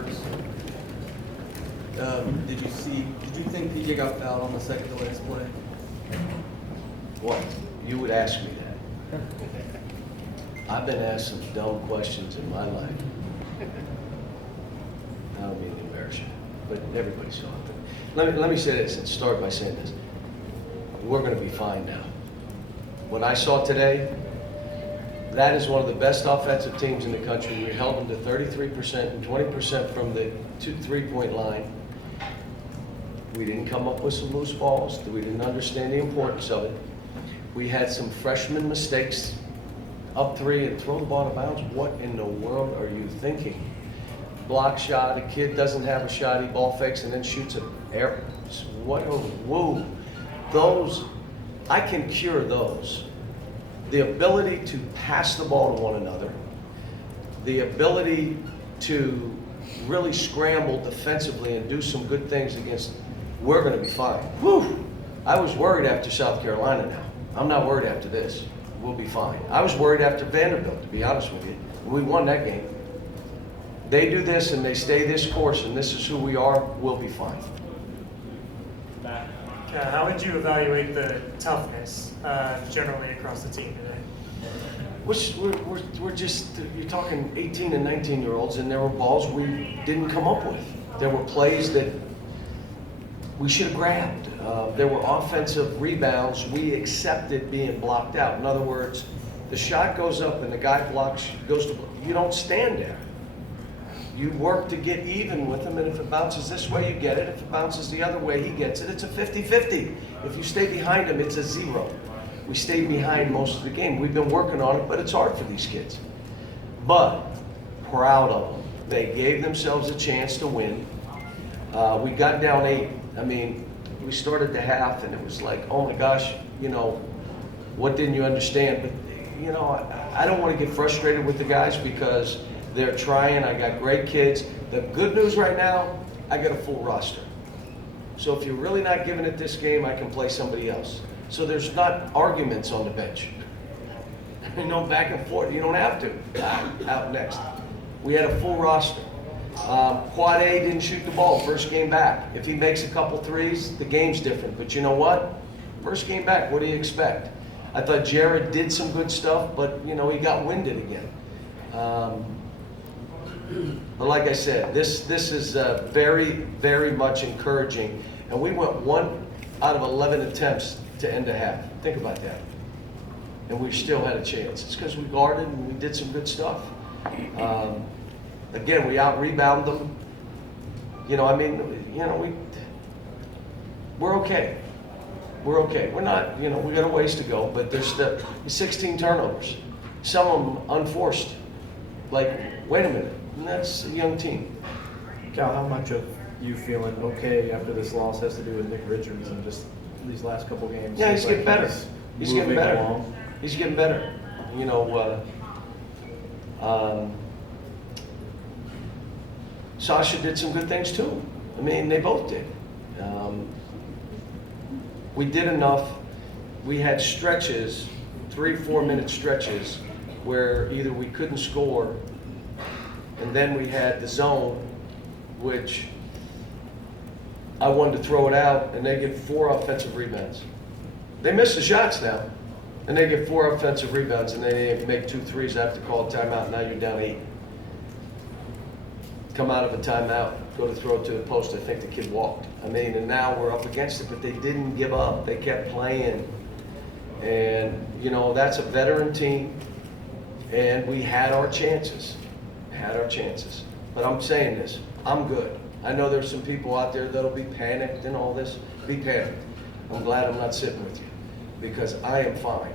starts. Did you think PJ got fouled on the second to last play? What? You would ask me that. I've been asked some dumb questions in my life. I don't mean to embarrass you, but everybody saw it. Let me say this and start by saying this. We're going to be fine now. What I saw today, that is one of the best offensive teams in the country. We held them to 33% and 20% from the 2-3-point line. We didn't come up with some loose balls. We didn't understand the importance of it. We had some freshman mistakes, up three and throw the ball out of bounds. What in the world are you thinking? Block shot, a kid doesn't have a shot, he ball fakes and then shoots an air. What a woo. Those, I can cure those. The ability to pass the ball to one another, the ability to really scramble defensively and do some good things against, we're going to be fine. Whew. I was worried after South Carolina now. I'm not worried after this. We'll be fine. I was worried after Vanderbilt, to be honest with you. We won that game. They do this and they stay this course and this is who we are, we'll be fine. How would you evaluate the toughness generally across the team today? We're just, you're talking 18 and 19-year-olds, and there were balls we didn't come up with. There were plays that we should have grabbed. There were offensive rebounds we accepted being blocked out. In other words, the shot goes up and the guy blocks, goes to, you don't stand there. You work to get even with him, and if it bounces this way, you get it. If it bounces the other way, he gets it. It's a 50-50. If you stay behind him, it's a 0. We stayed behind most of the game. We've been working on it, but it's hard for these kids. But proud of them. They gave themselves a chance to win. We got down 8. I mean, we started the half, and it was like, oh my gosh, you know, what didn't you understand? But, you know, I don't want to get frustrated with the guys because they're trying. I got great kids. The good news right now, I got a full roster. So if you're really not giving it this game, I can play somebody else. So there's not arguments on the bench. You know, back and forth. You don't have to. Out next. We had a full roster. Quad A didn't shoot the ball first game back. If he makes a couple threes, the game's different. But you know what? First game back, what do you expect? I thought Jared did some good stuff, but you know, he got winded again. But like I said, this is very, very much encouraging. And we went 1 out of 11 attempts to end a half. Think about that. And we still had a chance. It's because we guarded and we did some good stuff. Again, we out-rebound them. You know, I mean, you know, we're okay. We're okay. We're not, you know, we got a ways to go, but there's 16 turnovers. Some of them unforced. Like, wait a minute. And that's a young team. Cal, how much of you feeling okay after this loss has to do with Nick Richards and just these last couple games? Yeah, he's getting better. He's getting better. Along. He's getting better. You know, Sasha did some good things too. I mean, they both did. We did enough. We had stretches, 3-4 minute stretches, where either we couldn't score, and then we had the zone, which I wanted to throw it out, and they get 4 offensive rebounds. They missed the shots now, and they get 4 offensive rebounds, and they make 2 threes after call a timeout. Now you're down 8. Come out of a timeout, go to throw it to the post. I think the kid walked. I mean, and now we're up against it, but they didn't give up. They kept playing, and you know, that's a veteran team, and we had our chances. But I'm saying this, I'm good. I know there's some people out there that'll be panicked and all this. Be panicked. I'm glad I'm not sitting with you because I am fine.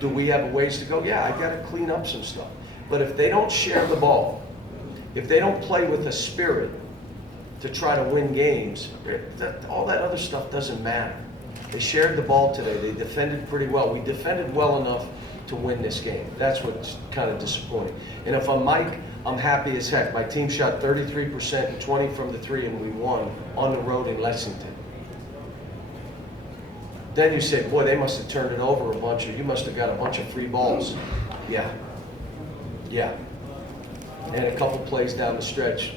Do we have a ways to go? Yeah, I got to clean up some stuff. But if they don't share the ball, if they don't play with a spirit to try to win games, all that other stuff doesn't matter. They shared the ball today. They defended pretty well. We defended well enough to win this game. That's what's kind of disappointing. And if I'm Mike, I'm happy as heck. My team shot 33% and 20 from the 3, and we won on the road in Lexington. Then you say, boy, they must have turned it over a bunch, or you must have got a bunch of free balls. Yeah. and a couple plays down the stretch.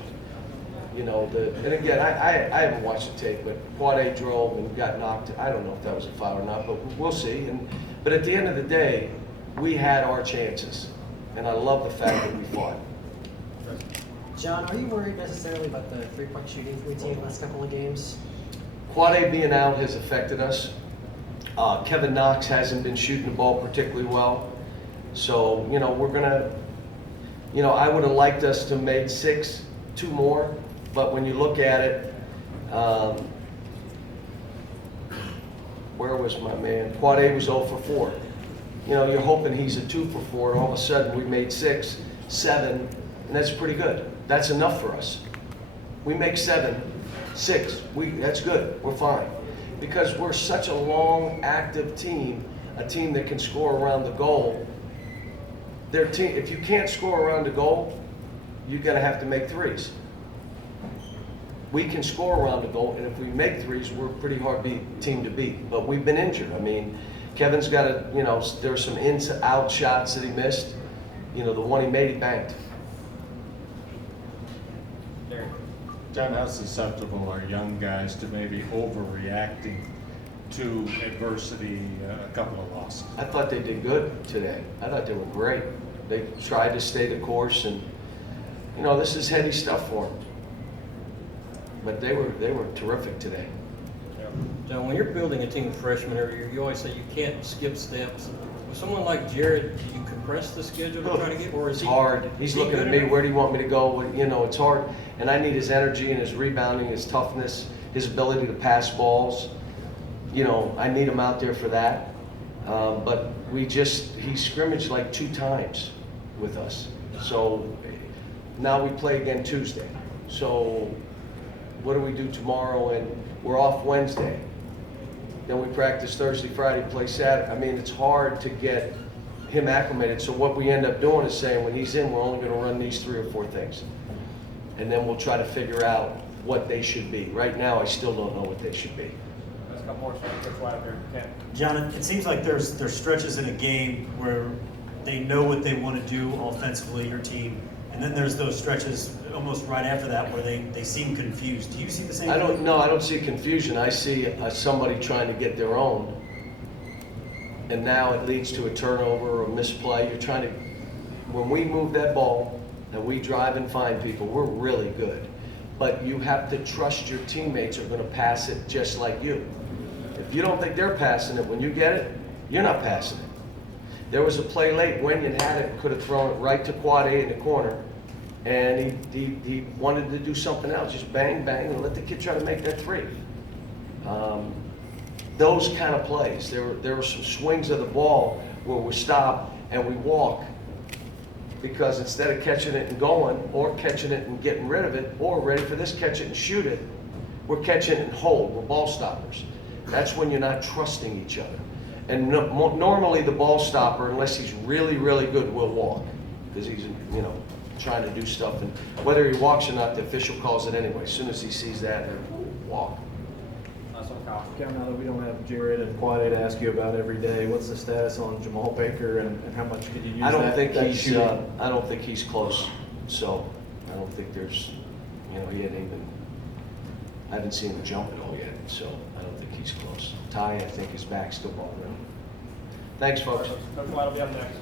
You know, and again, I haven't watched the tape, but Quade drove and got knocked. I don't know if that was a foul or not, but we'll see. But at the end of the day, we had our chances, and I love the fact that we fought. John, are you worried necessarily about the three-point shooting from the team last couple of games? Quade being out has affected us. Kevin Knox hasn't been shooting the ball particularly well. So, you know, we're going to, you know, I would have liked us to made 2 more. But when you look at it, where was my man? Quade was 0 for 4. You know, you're hoping he's a 2 for 4, and all of a sudden we made 6, 7, and that's pretty good. That's enough for us. We make 7, 6, that's good, we're fine. Because we're such a long, active team, a team that can score around the goal. If you can't score around the goal, you're gonna have to make 3s. We can score around the goal, and if we make 3s, we're a pretty hard team to beat. But we've been injured. I mean, Kevin's got a, you know, there's some in-out shots that he missed. You know, the one he made, he banked. John, how susceptible are young guys to maybe overreacting to adversity, a couple of losses? I thought they did good today. I thought they were great. They tried to stay the course, and, you know, this is heady stuff for them. But they were terrific today. John, when you're building a team of freshmen, you always say you can't skip steps. With someone like Jared, do you compress the schedule to try to get, or is It's he hard. He's looking at me, where do you want me to go? Well, you know, it's hard. And I need his energy and his rebounding, his toughness, his ability to pass balls. You know, I need him out there for that. But he scrimmaged like 2 times with us. So now we play again Tuesday. So what do we do tomorrow? And we're off Wednesday. Then we practice Thursday, Friday, play Saturday. I mean, it's hard to get him acclimated. So what we end up doing is saying, when he's in, we're only going to run these 3 or 4 things. And then we'll try to figure out what they should be. Right now, I still don't know what they should be. Let's come more, Coach Wagner. John, it seems like there's stretches in a game where they know what they want to do offensively, your team, and then there's those stretches almost right after that where they seem confused. Do you see the same thing? I don't see confusion. I see somebody trying to get their own, and now it leads to a turnover or a misplay. You're trying to, when we move that ball and we drive and find people, we're really good. But you have to trust your teammates are going to pass it just like you. If you don't think they're passing it when you get it, you're not passing it. There was a play late. Wenyon had it, could have thrown it right to Quade in the corner, and he wanted to do something else, just bang, bang, and let the kid try to make that 3. Those kind of plays. There were some swings of the ball where we stop and we walk, because instead of catching it and going, or catching it and getting rid of it, or ready for this, catch it and shoot it, we're catching it and hold. We're ball stoppers. That's when you're not trusting each other. And normally the ball stopper, unless he's really, really good, will walk, because he's, you know, trying to do stuff. And whether he walks or not, the official calls it anyway. As soon as he sees that, he'll walk. Cal, now that we don't have Jared and Quade to ask you about every day, what's the status on Jamal Baker, and how much could you use I don't think that he's. shooting? I don't think he's close. So I don't think there's. You know, he hadn't even. I haven't seen him jump at all yet. So I don't think he's close. Ty, I think, his back's still ball around. Thanks, folks. Coach White will be up next.